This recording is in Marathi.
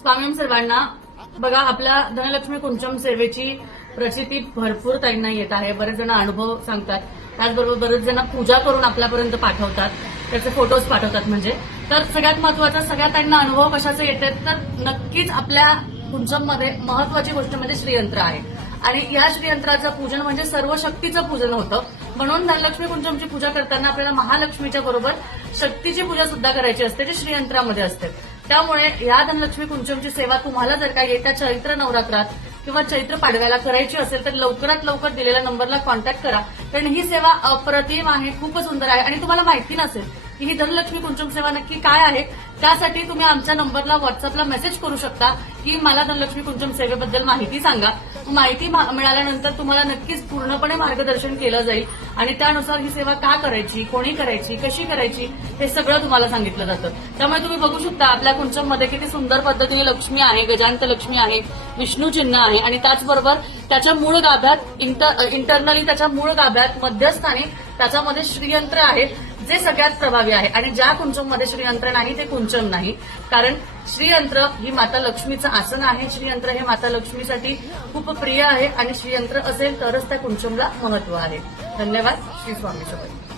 स्वामी सर्वांना. बघा, आपल्या धनलक्ष्मी कुंचम सेवेची प्रचिती भरपूर ताईंना येत आहे. बरेच जण अनुभव सांगतात, त्याचबरोबर बरेच जण पूजा करून आपल्यापर्यंत पाठवतात, त्याचे फोटोज पाठवतात. म्हणजे तर सगळ्यात महत्वाचं, सगळ्या ताईंना अनुभव कशाचे येतात तर नक्कीच आपल्या कुंचममध्ये महत्वाची गोष्ट म्हणजे श्रीयंत्र आहे. आणि या श्रीयंत्राचं पूजन म्हणजे सर्व शक्तीचं पूजन होतं. म्हणून धनलक्ष्मी कुंचमची पूजा करताना आपल्याला महालक्ष्मीच्या बरोबर शक्तीची पूजा सुद्धा करायची असते, जी श्रीयंत्रामध्ये असते. त्यामुळे या धनलक्ष्मी कुंचमची सेवा तुम्हाला जर का येत्या चैत्र नवरात्रात किंवा चैत्र पाडव्याला करायची असेल तर लवकरात लवकर दिलेल्या नंबरला कॉन्टॅक्ट करा. कारण ही सेवा अप्रतिम आहे, खूपच सुंदर आहे. आणि तुम्हाला माहिती नसेल की ही धनलक्ष्मी कुंचम सेवा नक्की काय आहे, त्यासाठी तुम्ही आमच्या नंबरला व्हॉट्सअपला मेसेज करू शकता की मला धनलक्ष्मी कुंचम सेवेबद्दल माहिती सांगा. माहिती मिळाल्यानंतर तुम्हाला नक्कीच पूर्णपणे मार्गदर्शन केलं जाईल आणि त्यानुसार ही सेवा का करायची, कोणी करायची, कशी करायची हे सगळं तुम्हाला सांगितलं जातं. त्यामुळे तुम्ही बघू शकता आपल्या कुंचममध्ये किती सुंदर पद्धतीने लक्ष्मी आहे, गजांत लक्ष्मी आहे, विष्णू चिन्ह आहे आणि त्याचबरोबर त्याच्या मूळ गाभ्यात इंटरनली त्याच्या मूळ गाभ्यात मध्यस्थानी त्याच्यामध्ये श्रीयंत्र आहे, जे सगळ्यात प्रभावी आहे. आणि ज्या कुंचममध्ये श्रीयंत्र नाही ते कुंचम नाही, कारण श्रीयंत्र ही माता लक्ष्मीचं आसन आहे. श्रीयंत्र हे माता लक्ष्मीसाठी खूप प्रिय आहे आणि श्रीयंत्र असेल तरच त्या कुंचमला महत्व आहे. धन्यवाद. श्री स्वामी समर्थ.